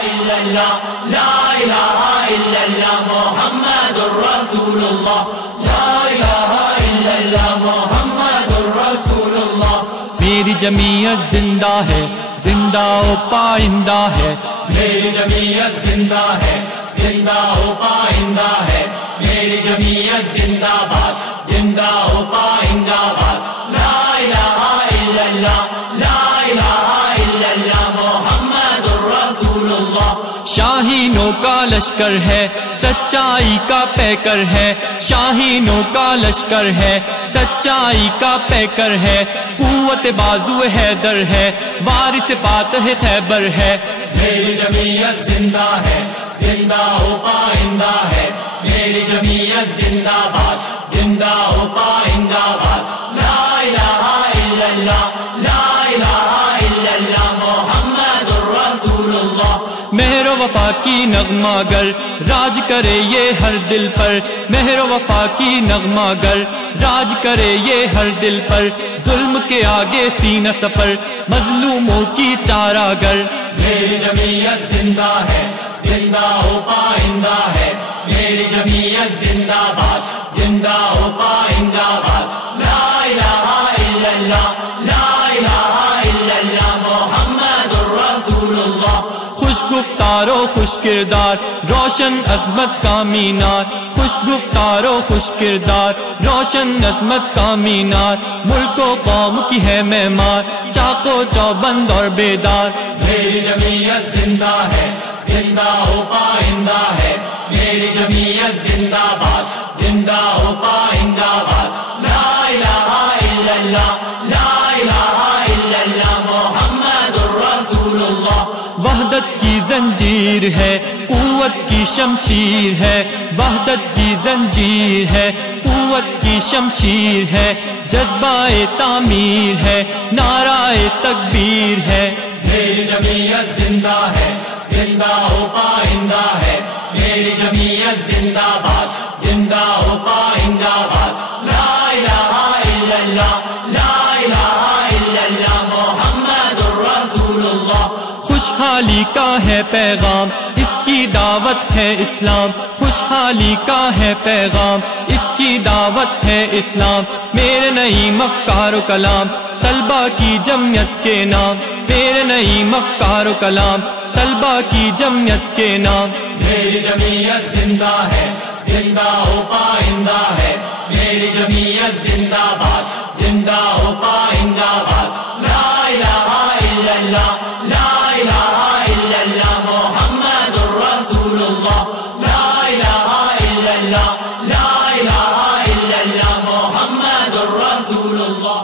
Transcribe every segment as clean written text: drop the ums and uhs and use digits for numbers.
الا اللہ لا الہ الا اللہ محمد رسول اللہ لا الہ الا اللہ محمد رسول اللہ. میری جمعیت زندہ ہے، زندہ و پائندہ ہے. میری جمعیت زندہ ہے، زندہ و پائندہ ہے. میری جمعیت زندہ باد، زندہ و پائندہ باد. لا الہ الا اللہ لا الہ الا اللہ محمد رسول اللہ. شاہینوں کا لشکر ہے، سچائی کا پیکر ہے. شاہینوں کا لشکر ہے، سچائی کا پیکر ہے. قوت بازو حیدر ہے، وارث فاتح خیبر ہے. میری جمعیت زندہ ہے، زندہ و پائندہ ہے. میری جمعیت زندہ باد، زندہ و پائندہ باد. لا الہ الا اللہ لا الہ الا اللہ محمد رسول اللہ. مہر و وفا کی نغمہ گر راج کرے یہ ہر دل پر. مہر و وفا کی نغمہ گر راج کرے یہ ہر دل پر. ظلم کے آگے سینہ سپر، مظلوموں کی چارہ گر. میری جمعیت زندہ ہے، زندہ و پائندہ ہے. میری جمعیت زندہ باد، زندہ و پائندہ باد. لا الہ الا اللہ لا الہ الا اللہ محمد رسول اللہ. خوش گفتار و خوش کردار، روشن عظمت کا مینار. خوش گفتار و خوش کردار، روشن عظمت کا مینار. ملک و قوم کی ہے معمار، چاق و چوبند اور بیدار. میری جمعیت زندہ ہے، زندہ و پائندہ ہے. میری جمعیت زندہ باد، زندہ و پائندہ باد. لا الہ الا اللہ لا الہ الا اللہ محمد رسول اللہ. وحدت کی زنجیر ہے، قوت کی شمشیر ہے. وحدت کی زنجیر ہے، قوت کی شمشیر ہے. جذبہ تعمیر ہے، نعرہ تکبیر ہے. میری جمعیت زندہ ہے، زندہ و پائندہ ہے. میری جمعیت زندہ باد، زندہ و پائندہ باد. لا الہ الا اللہ لا الہ الا اللہ محمد رسول اللہ. خوشحالی کا ہے پیغام، اس کی دعوت ہے اسلام. خوشحالی کا ہے پیغام، اس کی دعوت ہے اسلام. میرے نعیم افکار و کلام، طلبہ کی جمعیت کے نام. میرے نعیم افکار و کلام، طلبہ کی جمعیت کے نام. میری جمعیت زندہ ہے، زندہ و پائندہ ہے. میری جمعیت زندہ باد، زندہ و پائندہ باد. لا الہ الا اللہ لا الہ الا اللہ محمد رسول اللہ. لا الہ الا اللہ لا الہ الا اللہ محمد رسول اللہ.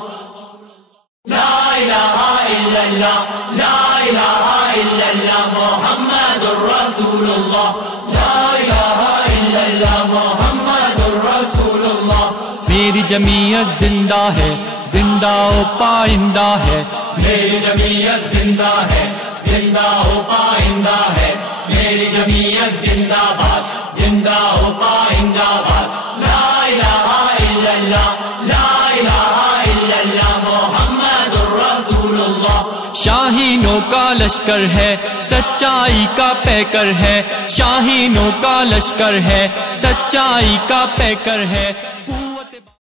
لا الہ الا اللہ لا الہ الا اللہ محمد رسول اللہ. لا الہ الا اللہ محمد رسول اللہ. میری جمعیت زندہ ہے، زندہ و پائندہ ہے. میری جمعیت زندہ ہے، زندہ و پائندہ ہے. میری جمعیت زندہ باد، زندہ و پائندہ باد. لا الہ الا اللہ لا الہ الا اللہ محمد رسول اللہ. شاہینوں کا لشکر ہے، سچائی کا پیکر ہے. شاہینوں کا لشکر ہے، سچائی کا پیکر ہے.